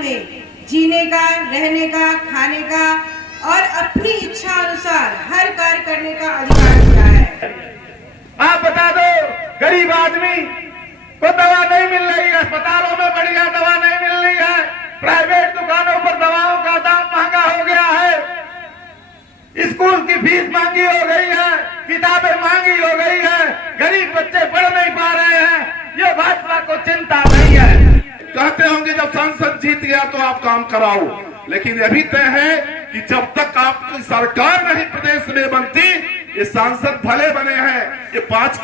में जीने का, रहने का, खाने का और अपनी इच्छा अनुसार हर कार्य करने का अधिकार दिया है। आप बता दो, गरीब आदमी को दवा नहीं मिल रही है, अस्पतालों में बढ़िया दवा नहीं मिल रही है, प्राइवेट दुकानों पर दवाओं का दाम महंगा हो गया है, स्कूल की फीस महंगी हो गई है, किताबें महंगी हो गई है, गरीब बच्चे पढ़ नहीं पा रहे हैं। ये भाजपा को चिंता नहीं है। कहते होंगे जब सांसद जीत गया तो आप काम कराओ, लेकिन यह भी तय है कि जब तक आपकी सरकार नहीं प्रदेश में बनती, ये सांसद भले बने हैं, ये 5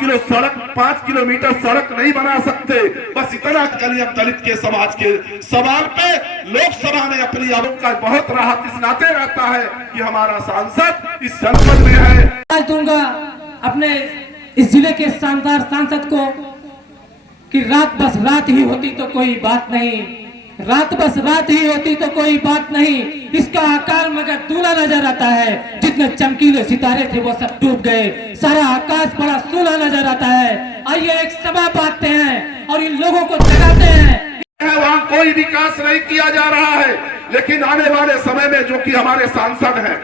किलोमीटर सड़क नहीं बना सकते। बस इतना कल दलित के समाज के सवाल पे लोकसभा में अपनी आवाज का बहुत राहत इस नाते रहता है कि हमारा सांसद इस जनपद में है। आज दूंगा अपने इस जिले के शानदार सांसद को कि रात बस रात ही होती तो कोई बात नहीं, रात बस रात ही होती तो कोई बात नहीं, इसका आकार मगर दूल्हा नजर आता है। जितने चमकीले सितारे थे वो सब डूब गए, सारा आकाश बड़ा सूना नजर आता है। आइए एक सभा बांधते हैं और इन लोगों को जगाते हैं। वहाँ कोई विकास नहीं किया जा रहा है, लेकिन आने वाले समय में जो कि हमारे सांसद हैं,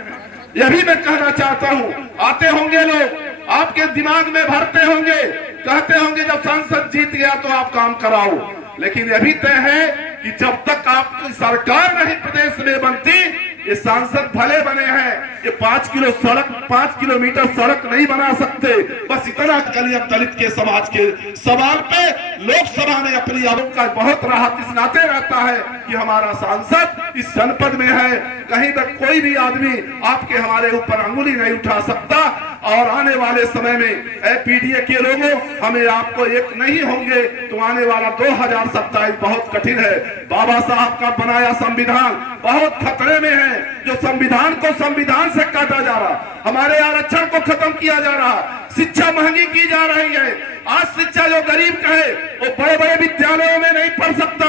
यह भी मैं कहना चाहता हूँ, आते होंगे लोग आपके दिमाग में भरते होंगे, कहते होंगे जब सांसद जीत गया तो आप काम कराओ, लेकिन यह भी तय है कि जब तक आपकी सरकार नहीं प्रदेश में बनती, ये सांसद भले बने हैं, ये 5 किलोमीटर सड़क नहीं बना सकते। बस इतना कल दलित के समाज के सवाल पे लोकसभा में अपनी आवाज का बहुत राहत इस नाते रहता है कि हमारा सांसद इस जनपद में है। कहीं तक कोई भी आदमी आपके हमारे ऊपर अंगुली नहीं उठा सकता। और आने वाले समय में पीडीए के लोगों, हमें आपको एक नहीं होंगे तो आने वाला 2027 बहुत कठिन है। बाबा साहब का बनाया संविधान बहुत खतरे में है। जो संविधान को संविधान से काटा जा रहा, हमारे आरक्षण को खत्म किया जा रहा, शिक्षा महंगी की जा रही है। आज शिक्षा जो गरीब का है वो बड़े बड़े विद्यालयों में नहीं पढ़ सकता।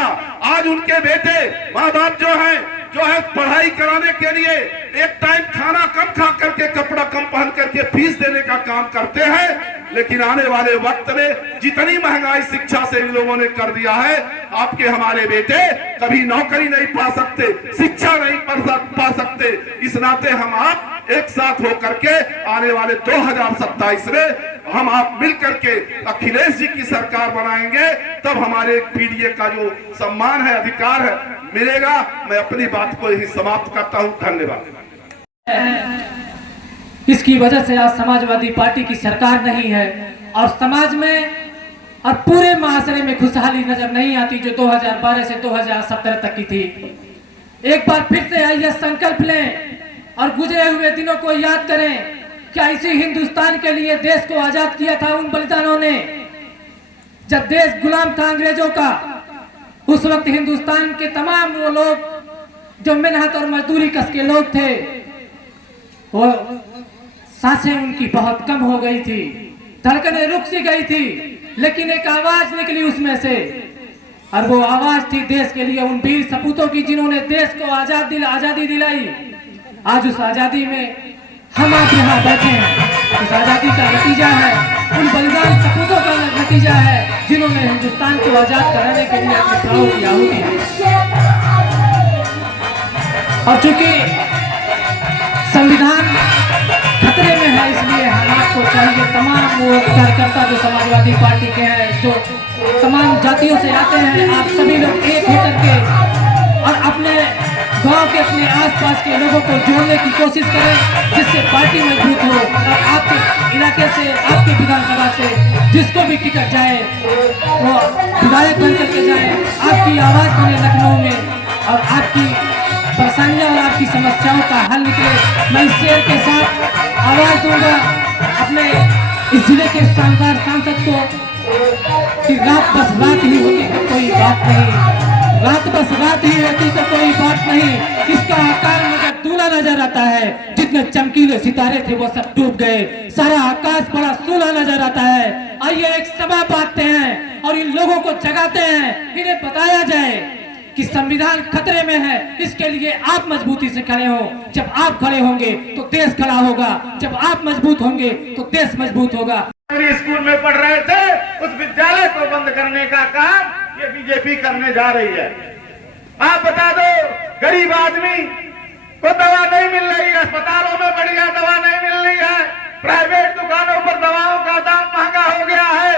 आज उनके बेटे माँ बाप जो है पढ़ाई कराने के लिए एक टाइम खाना कम खा करके, कपड़ा कम पहन करके फीस देने का काम करते हैं। लेकिन आने वाले वक्त में जितनी महंगाई शिक्षा से इन लोगों ने कर दिया है, आपके हमारे बेटे कभी नौकरी नहीं पा सकते, शिक्षा नहीं पा सकते। इस नाते हम आप एक साथ होकर के आने वाले 2027 में हम आप मिल करके अखिलेश जी की सरकार बनाएंगे, तब हमारे पीडीए का जो सम्मान है, अधिकार है, मिलेगा। मैं अपनी बात को यही समाप्त करता हूं। धन्यवाद। इसकी वजह से आज समाजवादी पार्टी की सरकार नहीं है और समाज में और पूरे महाशय में खुशहाली नजर नहीं आती जो 2012 से 2017 तक की थी। एक बार फिर से आइए संकल्प लें और गुजरे हुए दिनों को याद करें। क्या इसी हिंदुस्तान के लिए देश को आजाद किया था उन बलिदानों ने? जब देश गुलाम था अंग्रेजों का, उस वक्त हिंदुस्तान के तमाम वो लोग जो मेहनत और मजदूरी कस के लोग थे, वो सांसें उनकी बहुत कम हो गई थी, धड़कनें रुक सी गई थी, लेकिन एक आवाज निकली उसमें से, और वो आवाज थी देश के लिए उन वीर सपूतों की जिन्होंने देश को आजादी दिलाई। आज उस आजादी में हम आप यहाँ बैठे हैं। उस आजादी का नतीजा है, उन बलिदान सपूतों का नतीजा है जिन्होंने हिंदुस्तान को आजाद कराने के लिए अपने प्राणों की आहुति दी। और चूंकि संविधान खतरे में है, इसलिए हम आपको चाहिए, तमाम वो कार्यकर्ता जो समाजवादी पार्टी के हैं, जो तमाम जातियों से आते हैं, आप सभी लोग एक होकर के और अपने गांव के, अपने आसपास के लोगों को जोड़ने की कोशिश करें, जिससे पार्टी मजबूत हो और आपके इलाके से, आपके विधानसभा से जिसको भी टिकट जाए वो विधायक बन करके जाए, आपकी आवाज बने लखनऊ में और आपकी परेशानियां और आपकी समस्याओं का हल निकले। मैं इस शेर के साथ आवाज दूंगा अपने इस जिले के शानदार सांसद को कि रात बस रात ही होती तो कोई बात नहीं, रात बस रात ही होती तो कोई बात नहीं, इसका आकार मगर दूल्हा नजर आता है। जितने चमकीले सितारे थे वो सब डूब गए, सारा आकाश बड़ा सूना नजर आता है। आइए एक सभा बांधते हैं और इन लोगों को जगाते हैं, इन्हें बताया जाए कि संविधान खतरे में है, इसके लिए आप मजबूती से खड़े हो। जब आप खड़े होंगे तो देश खड़ा होगा, जब आप मजबूत होंगे तो देश मजबूत होगा। स्कूल में पढ़ रहे थे, उस विद्यालय को बंद करने का काम ये बीजेपी करने जा रही है। आप बता दो, गरीब आदमी को दवा नहीं मिल रही है, अस्पतालों में बढ़िया दवा नहीं मिल रही है, प्राइवेट दुकानों पर दवाओं का दाम महंगा हो गया है,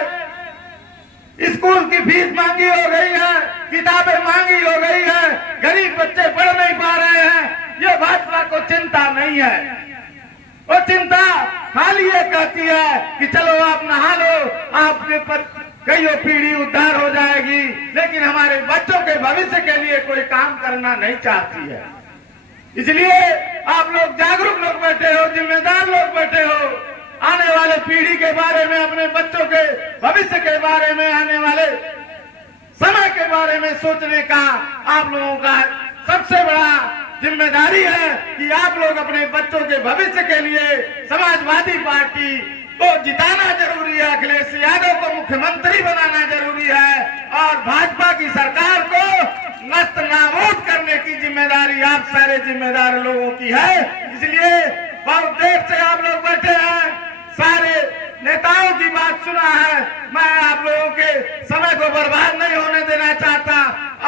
स्कूल की फीस महंगी हो गई है, किताबें महंगी हो गई है, गरीब बच्चे पढ़ नहीं पा रहे हैं। ये भाजपा को चिंता नहीं है। वो चिंता खाली ये कहती है कि चलो आप नहा लो, आपके पर कई पीढ़ी उद्धार हो जाएगी, लेकिन हमारे बच्चों के भविष्य के लिए कोई काम करना नहीं चाहती है। इसलिए आप लोग जागरूक लोग बैठे हो, जिम्मेदार लोग बैठे हो, आने वाले पीढ़ी के बारे में, अपने बच्चों के भविष्य के बारे में, आने वाले समय के बारे में सोचने का आप लोगों का सबसे बड़ा जिम्मेदारी है कि आप लोग अपने बच्चों के भविष्य के लिए समाजवादी पार्टी को जिताना जरूरी है, अखिलेश यादव को मुख्यमंत्री बनाना जरूरी है और भाजपा की सरकार को नष्ट नाबूद करने की जिम्मेदारी आप सारे जिम्मेदार लोगों की है। इसलिए बहुत देर से आप लोग बैठे हैं, सारे नेताओं की बात सुना है, मैं आप लोगों के समय को बर्बाद नहीं होने देना चाहता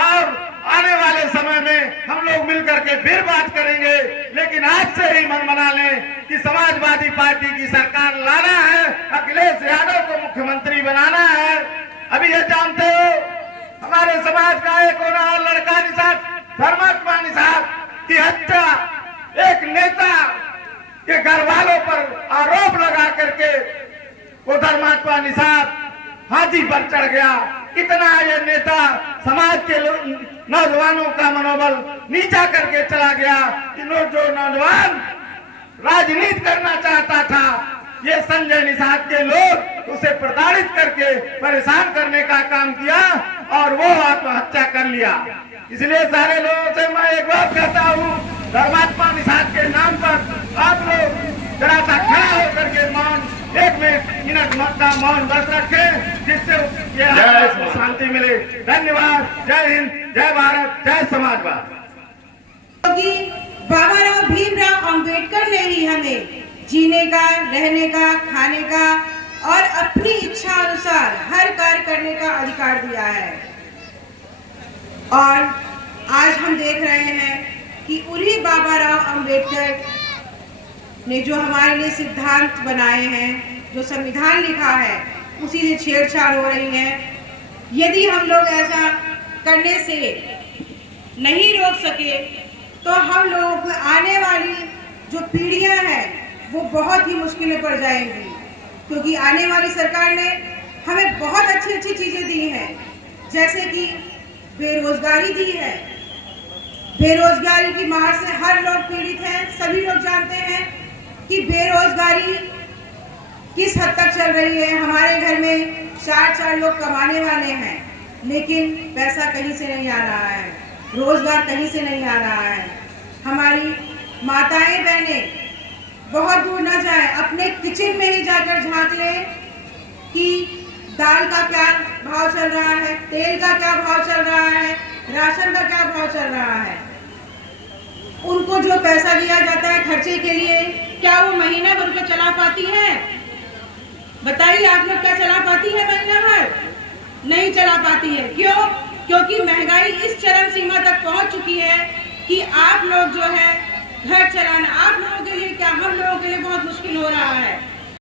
और आने वाले समय में हम लोग मिलकर के फिर बात करेंगे, लेकिन आज से ही मन बना लें कि समाजवादी पार्टी की सरकार लाना है, अखिलेश यादव को मुख्यमंत्री बनाना है। अभी ये जानते हो हमारे समाज का एक और लड़का निषाद, धर्मात्मा निषाद की हत्या एक नेता के घर वालों पर आरोप लगा करके वो धर्मात्मा निषाद फांसी पर चढ़ गया। कितना ये नेता समाज के नौजवानों का मनोबल नीचा करके चला गया कि जो नौजवान राजनीति करना चाहता था, ये संजय निषाद के लोग उसे प्रताड़ित करके परेशान करने का काम किया और वो आत्महत्या कर लिया। इसलिए सारे लोगों से मैं एक बात कहता हूँ, धर्मात्मा निषाद के नाम पर आप लोग जरा सा खड़ा होकर के मौन, एक मिनट का मौन व्रत रखें, जिससे ये शांति मिले। धन्यवाद। जय हिंद, जय भारत, जय समाजवाद। बाबा राव भीमराव अंबेडकर ने ही हमें जीने का, रहने का, खाने का और अपनी इच्छा अनुसार हर कार्य करने का अधिकार दिया है। और आज हम देख रहे हैं कि उन्हीं बाबा राव अंबेडकर ने जो हमारे लिए सिद्धांत बनाए हैं, जो संविधान लिखा है, उसी से छेड़छाड़ हो रही है। यदि हम लोग ऐसा करने से नहीं रोक सके तो हम लोगों को आने वाली जो पीढ़ियां हैं वो बहुत ही मुश्किलें पड़ जाएंगी, क्योंकि आने वाली सरकार ने हमें बहुत अच्छी अच्छी चीज़ें दी हैं, जैसे कि बेरोजगारी दी है। बेरोजगारी की मार से हर लोग पीड़ित हैं। सभी लोग जानते हैं कि बेरोजगारी किस हद तक चल रही है। हमारे घर में 4 लोग कमाने वाले हैं, लेकिन पैसा कहीं से नहीं आ रहा है, रोजगार कहीं से नहीं आ रहा है। हमारी माताएं बहनें बहुत दूर न जाए, अपने किचन में ही जाकर झांक लें कि दाल का क्या भाव चल रहा है, तेल का क्या भाव चल रहा है, राशन का क्या भाव चल रहा है। उनको जो पैसा दिया जाता है खर्चे के लिए, क्या वो महीना भर को चला पाती है? बताइए, आप लोग क्या चला पाती है महीना भर? नहीं चला पाती है। क्यों? क्योंकि महंगाई इस चरम सीमा तक पहुंच चुकी है कि आप लोग जो है घर चलाना आप लोगों के लिए क्या, हम लोगों के लिए बहुत मुश्किल हो रहा है।